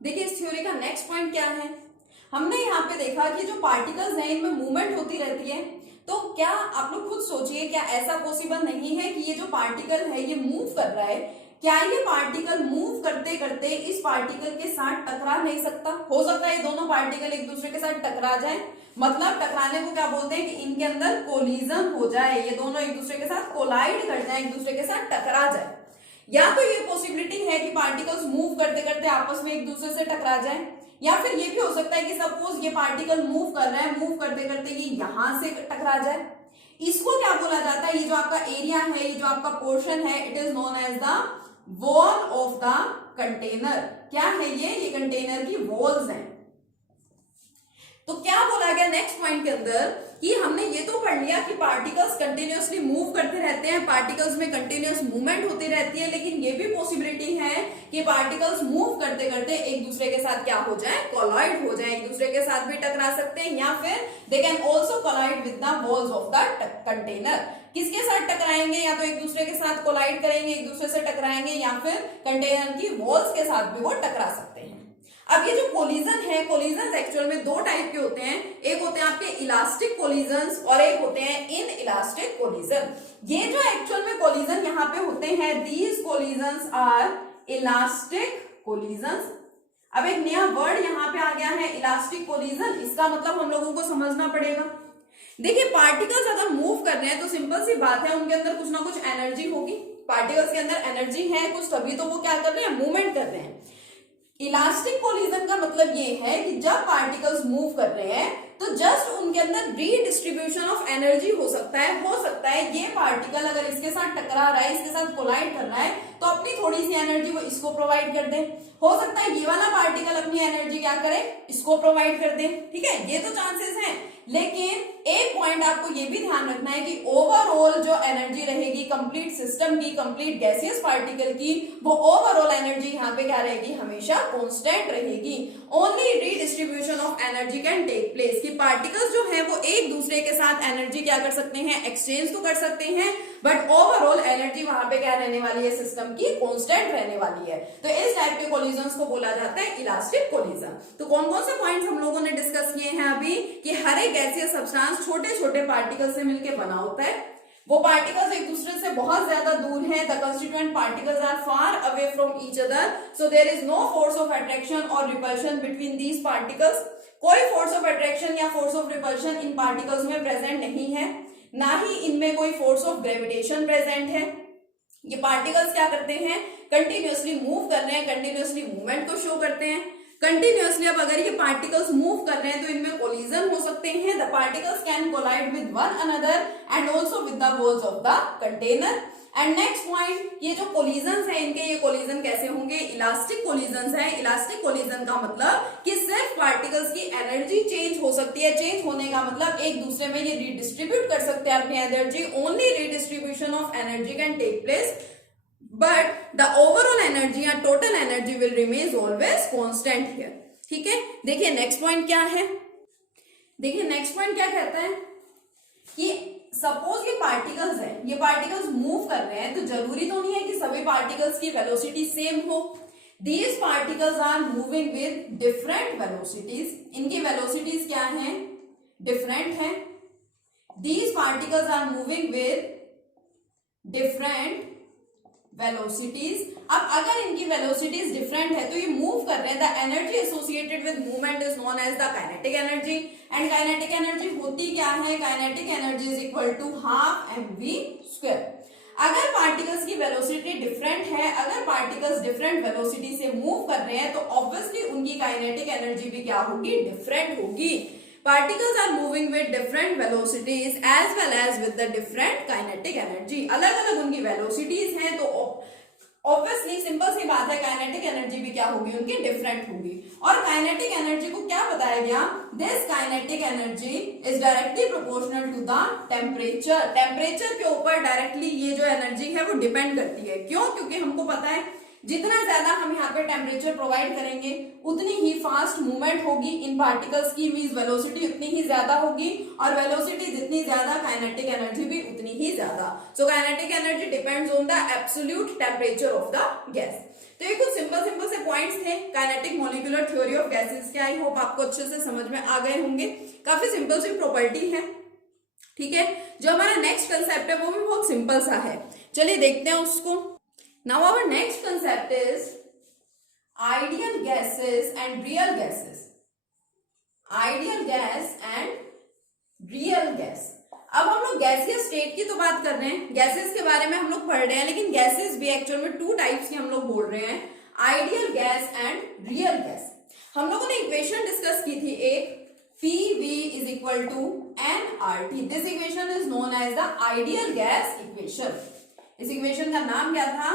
देखिए इस थ्योरी का नेक्स्ट पॉइंट क्या है। हमने यहाँ पे देखा कि जो पार्टिकल्स हैं इनमें मूवमेंट होती रहती है, तो क्या आप लोग खुद सोचिए, क्या ऐसा पॉसिबल नहीं है कि ये जो पार्टिकल है ये मूव कर रहा है, क्या ये पार्टिकल मूव करते करते इस पार्टिकल के साथ टकरा नहीं सकता? हो सकता है ये दोनों पार्टिकल एक दूसरे के साथ टकरा जाए, मतलब टकराने को क्या बोलते हैं कि इनके अंदर कोलिजन हो जाए, ये दोनों एक दूसरे के साथ कोलाइड कर जाए, एक दूसरे के साथ टकरा जाए। या तो ये पॉसिबिलिटी है कि पार्टिकल्स मूव करते करते आपस में एक दूसरे से टकरा जाए, या फिर ये भी हो सकता है कि सपोज ये पार्टिकल मूव कर रहा है, मूव करते करते ये यहां से टकरा जाए। इसको क्या बोला जाता है? ये जो आपका एरिया है, ये जो आपका पोर्शन है, it is known as the wall of the container. क्या है ये कंटेनर की वॉल्स हैं। तो क्या बोला गया नेक्स्ट पॉइंट के अंदर कि हमने ये तो पढ़ लिया कि पार्टिकल्स कंटिन्यूअसली मूव करते रहते हैं, पार्टिकल्स में कंटिन्यूअस मूवमेंट होती रहती है, लेकिन ये भी पॉसिबिलिटी है कि पार्टिकल्स मूव करते करते एक दूसरे के साथ क्या हो जाए, कोलाइड हो जाए, एक दूसरे के साथ भी टकरा सकते हैं, या फिर they can also collide with the walls of the container. किसके साथ टकराएंगे? या तो एक दूसरे के साथ कोलाइड करेंगे, एक दूसरे से टकराएंगे, या फिर कंटेनर की वॉल्स के साथ भी वो टकरा सकते हैं। अब ये जो कोलिजन है, कोलिजन एक्चुअल में दो टाइप के होते हैं, एक होते हैं आपके इलास्टिक कोलिजन्स और एक होते हैं इन इलास्टिक कोलिजन। ये जो एक्चुअल में कोलिजन यहाँ पे होते हैं, these collisions are elastic collisions. अब एक नया वर्ड यहाँ पे आ गया है, इलास्टिक कोलिजन। इसका मतलब हम लोगों को समझना पड़ेगा। देखिए पार्टिकल्स अगर मूव कर रहे हैं तो सिंपल सी बात है, उनके अंदर कुछ ना कुछ एनर्जी होगी। पार्टिकल्स के अंदर एनर्जी है कुछ, तभी तो वो क्या कर रहे हैं, मूवमेंट कर रहे हैं। इलास्टिक कोलिजन का मतलब ये है कि जब पार्टिकल्स मूव कर रहे हैं तो जस्ट उनके अंदर रीडिस्ट्रीब्यूशन ऑफ एनर्जी हो सकता है ये पार्टिकल अगर इसके साथ टकरा रहा है, इसके साथ कोलाइड कर रहा है, तो अपनी थोड़ी सी एनर्जी वो इसको प्रोवाइड कर दे। हो सकता है ये वाला पार्टिकल अपनी एनर्जी क्या करे, इसको प्रोवाइड कर दे। ठीक है, ये तो चांसेस हैं, लेकिन एक पॉइंट आपको ये भी ध्यान रखना है कि ओवरऑल जो एनर्जी रहेगी कंप्लीट सिस्टम की, कंप्लीट गैसियस पार्टिकल की, वो ओवरऑल एनर्जी यहाँ पे क्या रहेगी, हमेशा कांस्टेंट रहेगी। Only redistribution of energy can take place, कि पार्टिकल्स जो है वो एक दूसरे के साथ एनर्जी क्या कर सकते हैं, एक्सचेंज तो कर सकते हैं, बट ओवरऑल एनर्जी वहां पे क्या रहने वाली है, सिस्टम की कांस्टेंट रहने वाली है। तो इस टाइप के कोलिजन्स को बोला जाता है इलास्टिक कोलिजन। तो कौन कौन से पॉइंट्स हम लोगों ने डिस्कस किए हैं अभी, कि हर एक गैसीय सब्सटेंस छोटे छोटे पार्टिकल से मिलकर बना होता है। वो पार्टिकल्स एक दूसरे से बहुत ज्यादा दूर हैं, the constituent particles are far away from each other, so there is no force of attraction और रिपल्शन बिटवीन दीज पार्टिकल्स। कोई फोर्स ऑफ अट्रैक्शन या फोर्स ऑफ रिपल्शन इन पार्टिकल्स में प्रेजेंट नहीं है, ना ही इनमें कोई फोर्स ऑफ ग्रेविटेशन प्रेजेंट है। ये पार्टिकल्स क्या करते हैं, कंटिन्यूअसली मूव कर रहे हैं, कंटिन्यूअसली मूवमेंट को शो करते हैं कंटिन्यूअसली। अब अगर ये पार्टिकल्स मूव कर रहे हैं तो इनमें कोलिजन हो सकते हैं, the particles can collide with one another and also with the walls of the container. And next point, ये जो कोलिजन्स हैं इनके, ये कोलिजन कैसे होंगे, इलास्टिक कोलिजन्स हैं। इलास्टिक कोलिजन का मतलब कि सिर्फ पार्टिकल्स की एनर्जी चेंज हो सकती है, चेंज होने का मतलब एक दूसरे में ये रिडिस्ट्रीब्यूट कर सकते हैं अपनी energy, only redistribution of energy can take place, but the overall energy या total energy will remain always constant here. ठीक है, देखिए नेक्स्ट पॉइंट क्या है, देखिए नेक्स्ट पॉइंट क्या कहता है कि सपोज ये पार्टिकल्स है, ये पार्टिकल्स मूव कर रहे हैं, तो जरूरी तो नहीं है कि सभी पार्टिकल्स की वेलोसिटी सेम हो। These particles are moving with different velocities, इनकी वेलोसिटीज क्या हैं, डिफरेंट है। These particles are moving with different velocities. अब अगर इनकी वेलोसिटीज डिफरेंट है तो ये मूव कर रहे हैं, the energy associated with movement is known as the kinetic energy. And kinetic energy होती क्या है, kinetic energy is equal to half mv square. अगर पार्टिकल्स की वेलोसिटी डिफरेंट है, अगर पार्टिकल्स डिफरेंट वेलोसिटी से मूव कर रहे हैं तो ऑब्वियसली उनकी काइनेटिक एनर्जी भी क्या होगी, डिफरेंट होगी। Particles are moving with different velocities as well as with the different kinetic energy. अलग अलग उनकी velocities हैं, तो ऑब्वियसली सिंपल सी बात है काइनेटिक एनर्जी भी क्या होगी, उनकी डिफरेंट होगी। और काइनेटिक एनर्जी को क्या बताया गया, this kinetic energy is directly proportional to the temperature. Temperature के ऊपर डायरेक्टली ये जो एनर्जी है वो डिपेंड करती है। क्यों? क्योंकि हमको पता है जितना ज्यादा हम यहाँ पे टेम्परेचर प्रोवाइड करेंगे उतनी ही फास्ट मूवमेंट होगी इन पार्टिकल्स की, मींस वेलोसिटी उतनी ही ज्यादा होगी, और वेलोसिटी जितनी ज्यादा काइनेटिक एनर्जी भी उतनी ही ज्यादा। So kinetic energy depends on the absolute temperature of the gas. तो ये कुछ सिंपल से पॉइंट्स थे kinetic molecular theory of gases के। आई होप आपको अच्छे से समझ में आ गए होंगे। काफी सिंपल सी प्रॉपर्टी है, ठीक है। जो हमारा नेक्स्ट कंसेप्ट है वो भी बहुत सिंपल सा है, चलिए देखते हैं उसको। Now our next concept is ideal gases and real gases. Ideal gas and real gas. अब हम लोग गैसियस स्टेट की तो बात कर रहे हैं, गैसेस के बारे में हम लोग पढ़ रहे हैं, लेकिन गैसेस भी एक्चुअल में टू टाइप्स की हम लोग बोल रहे हैं, ideal gas and real gas. हम लोगों ने इक्वेशन डिस्कस की थी एक, PV is equal to nRT. This equation is known as the ideal gas equation. इस इक्वेशन का नाम क्या था?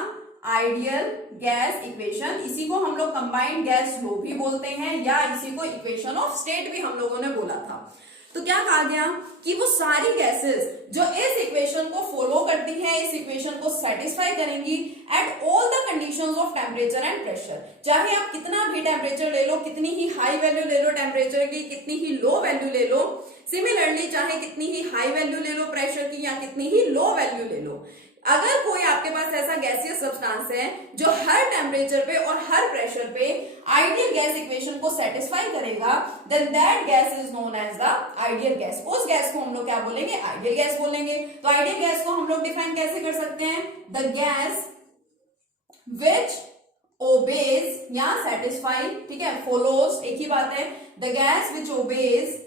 Ideal gas equation. इसी को हम लोग कंबाइंड गैस लॉ भी बोलते हैं, या इसी को इक्वेशन ऑफ स्टेट भी हम लोगों ने बोला था। तो क्या कहा गया कि वो सारी गैसेस जो इस इक्वेशन को फॉलो करती हैं, इस इक्वेशन को सेटिस्फाई करेंगी eight all the conditions of temperature and pressure. चाहे आप कितना भी टेम्परेचर ले लो, कितनी ही हाई वैल्यू ले लो टेम्परेचर की, कितनी ही लो वैल्यू ले लो, सिमिलरली चाहे कितनी ही हाई वैल्यू ले लो प्रेशर की या कितनी ही लो वैल्यू ले लो, अगर कोई आपके पास ऐसा गैसियस सब्सटेंस है जो हर टेम्परेचर पे और हर प्रेशर पे आइडियल गैस इक्वेशन को सेटिस्फाई करेगा, then that gas is known as the ideal gas. उस गैस को हम लोग क्या बोलेंगे? आइडियल गैस बोलेंगे। तो आइडियल गैस को हम लोग डिफाइन कैसे कर सकते हैं? द गैस विच ओबेज या सेटिस्फाई, ठीक है, फॉलोज, एक ही बात है, the gas which obeys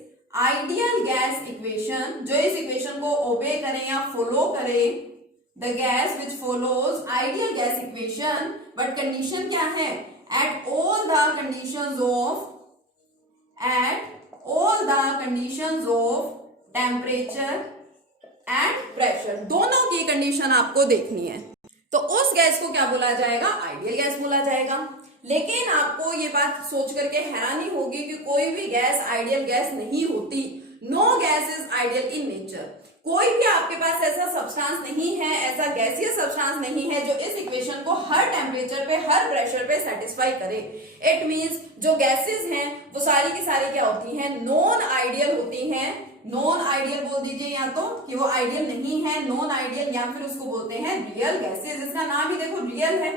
ideal gas equation, जो इस इक्वेशन को ओबे करे या फॉलो करे, the gas which follows ideal gas equation, but condition क्या है? at all the conditions of temperature and pressure, दोनों की कंडीशन आपको देखनी है। तो उस गैस को क्या बोला जाएगा? आइडियल गैस बोला जाएगा। लेकिन आपको ये बात सोच करके हैरानी होगी कि कोई भी गैस आइडियल गैस नहीं होती। No gas is ideal in nature. कोई भी आपके पास ऐसा सब्सटेंस नहीं है, ऐसा गैसियस सब्सटेंस नहीं है जो इस इक्वेशन को हर टेम्परेचर पे, हर प्रेशर पे सेटिस्फाई करे। इट मींस जो गैसेस हैं वो सारी की सारी क्या होती हैं? नॉन आइडियल होती हैं। नॉन आइडियल बोल दीजिए या तो कि वो आइडियल नहीं है, नॉन आइडियल, या फिर उसको बोलते हैं रियल गैसेस। इसका नाम ही देखो रियल है,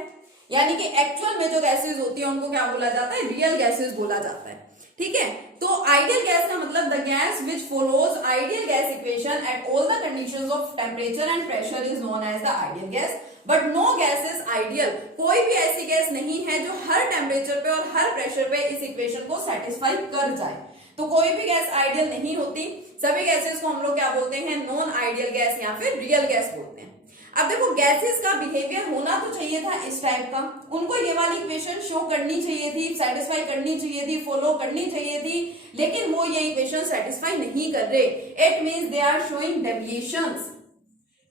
यानी कि एक्चुअल में जो गैसेस होती है उनको क्या बोला जाता है? रियल गैसेस बोला जाता है, ठीक है। तो आइडियल गैस का मतलब the gas which follows ideal gas equation at all the conditions of temperature and pressure is known as the ideal gas, but no gas is ideal. कोई भी ऐसी गैस नहीं है जो हर टेम्परेचर पे और हर प्रेशर पे इस इक्वेशन को सेटिस्फाई कर जाए। तो कोई भी गैस आइडियल नहीं होती। सभी गैसेस को हम लोग क्या बोलते हैं? नॉन आइडियल गैस या फिर रियल गैस बोलते हैं। अब देखो गैसेस का बिहेवियर होना तो चाहिए था इस टाइप का, उनको ये वाली इक्वेशन शो करनी चाहिए थी, सेटिस्फाई करनी चाहिए थी, फॉलो करनी चाहिए थी, लेकिन वो ये इक्वेशन सेटिस्फाई नहीं कर रहे। It means they are showing deviations.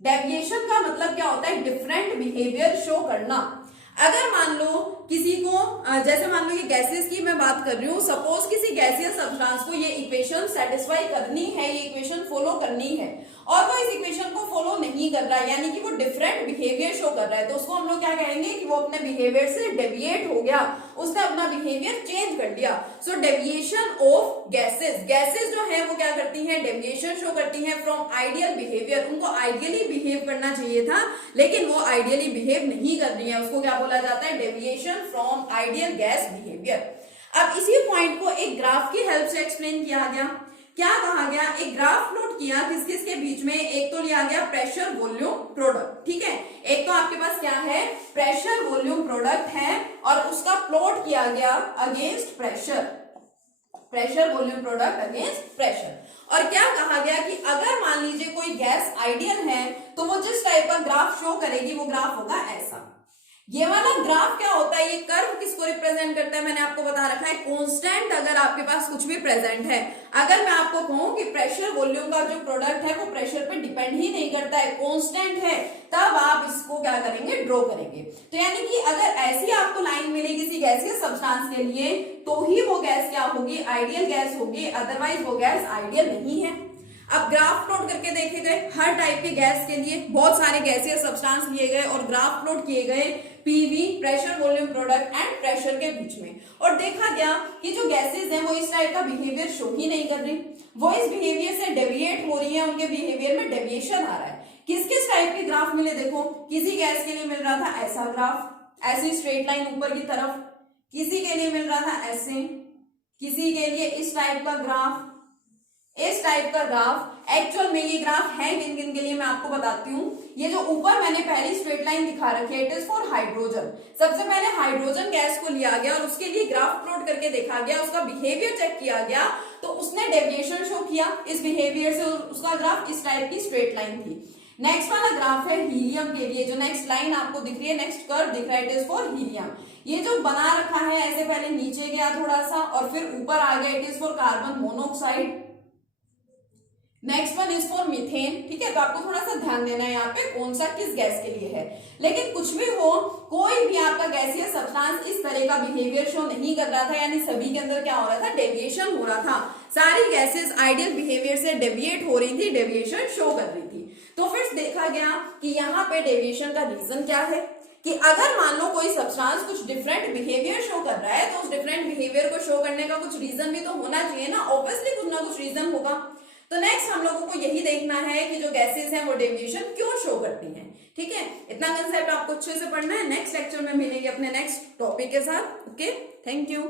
Deviation का मतलब क्या होता है? डिफरेंट बिहेवियर शो करना। अगर मान लो किसी को, जैसे मान लो ये गैसेस की मैं बात कर रही हूँ, सपोज किसी गैसियस सब्सटेंस को ये इक्वेशन सेटिस्फाई करनी है, ये इक्वेशन फॉलो करनी है, और वो इस इक्वेशन को फॉलो नहीं कर रहा है, यानी कि वो डिफरेंट बिहेवियर शो कर रहा है, तो उसको हम लोग क्या कहेंगे? कि वो अपने बिहेवियर से डेविएट हो गया, उसने अपना बिहेवियर चेंज कर दिया। सो डेविएशन ऑफ गैसेस, गैसेस जो है वो क्या करती हैं? डेविएशन शो करती हैं फ्रॉम आइडियल बिहेवियर। उनको आइडियली बिहेव करना चाहिए था, लेकिन वो आइडियली बिहेव नहीं कर रही है, उसको क्या बोला जाता है? Deviation from ideal gas behaviour. अब इसी पॉइंट को एक ग्राफ की हेल्प से एक्सप्लेन किया गया। क्या कहा गया? एक ग्राफ प्लॉट किया किस किस के बीच में। एक तो लिया गया प्रेशर वॉल्यूम प्रोडक्ट, ठीक है। एक तो आपके पास क्या है? प्रेशर वॉल्यूम प्रोडक्ट है, और उसका प्लॉट किया गया against pressure, pressure volume product against pressure. और क्या कहा गया कि अगर मान लीजिए कोई गैस आइडियल है तो वो जिस टाइप का ग्राफ शो करेगी वो ग्राफ होगा ऐसा। ये वाला ग्राफ क्या होता है? ये कर्व किसको रिप्रेजेंट करता है? मैंने आपको बता रखा है कांस्टेंट। अगर आपके पास कुछ भी प्रेजेंट है, अगर मैं आपको कहूं कि प्रेशर वॉल्यूम का जो प्रोडक्ट है वो प्रेशर पे डिपेंड ही नहीं करता है, कांस्टेंट है, तब आप इसको क्या करेंगे? ड्रॉ करेंगे। तो यानी कि अगर ऐसी आपको लाइन मिले किसी गैसियस सब्सटेंस के लिए, तो ही वो गैस क्या होगी? आइडियल गैस होगी, अदरवाइज वो गैस आइडियल नहीं है। अब ग्राफ प्लॉट करके देखे गए हर टाइप के गैस के लिए, बहुत सारे गैसियस सब्सटेंस लिए गए और ग्राफ प्लॉट किए गए PV, pressure volume product and pressure के बीच में, और देखा गया कि जो गैसेस हैं वो इस टाइप का बिहेवियर शो ही नहीं कर रही, वो इस बिहेवियर से डेविएट हो रही है, उनके बिहेवियर में डेविएशन आ रहा है। किस किस टाइप के ग्राफ मिले? देखो, किसी गैस के लिए मिल रहा था ऐसा ग्राफ, ऐसी स्ट्रेट लाइन ऊपर की तरफ, किसी के लिए मिल रहा था ऐसे, किसी के लिए इस टाइप का ग्राफ, इस टाइप का ग्राफ। एक्चुअल में ये ग्राफ है किन किन के लिए मैं आपको बताती हूँ। ये जो ऊपर मैंने पहली स्ट्रेट लाइन दिखा रखी है, इट इज फॉर हाइड्रोजन। सबसे पहले हाइड्रोजन गैस को लिया गया और उसके लिए ग्राफ प्लॉट करके देखा गया, उसका बिहेवियर चेक किया गया, तो उसने डेविएशन शो किया इस बिहेवियर से, उसका ग्राफ इस टाइप की स्ट्रेट लाइन थी। नेक्स्ट वाला ग्राफ है हीलियम के लिए, जो नेक्स्ट लाइन आपको दिख रही है, नेक्स्ट कर्व दिख रहा है, इट इज फॉर हीलियम। ये जो बना रखा है ऐसे, पहले नीचे गया थोड़ा सा और फिर ऊपर आ गया, it is for carbon monoxide. Next one is for methane. ठीक है, तो आपको थोड़ा सा ध्यान देना है यहाँ पे कौन सा किस गैस के लिए है। लेकिन कुछ भी हो, कोई भी आपका गैसीय सब्सटेंस इस तरह का बिहेवियर शो नहीं कर रहा था, यानी सभी के अंदर क्या हो रहा था, डेविएशन हो रहा था। सारी गैसेस आइडियल बिहेवियर से डेविएट हो रही थी, डेविएशन शो कर रही थी। तो फिर देखा गया कि यहाँ पे डेविएशन का रीजन क्या है, कि अगर मान लो कोई सब्सटेंस कुछ डिफरेंट बिहेवियर शो कर रहा है, तो उस डिफरेंट बिहेवियर को शो करने का कुछ रीजन भी तो होना चाहिए ना, ऑब्वियसली कुछ ना कुछ रीजन होगा। तो नेक्स्ट हम लोगों को यही देखना है कि जो गैसेस हैं वो डेविएशन क्यों शो करती हैं। ठीक है, इतना कंसेप्ट आपको अच्छे से पढ़ना है। नेक्स्ट लेक्चर में मिलेंगे अपने नेक्स्ट टॉपिक के साथ। Okay, thank you.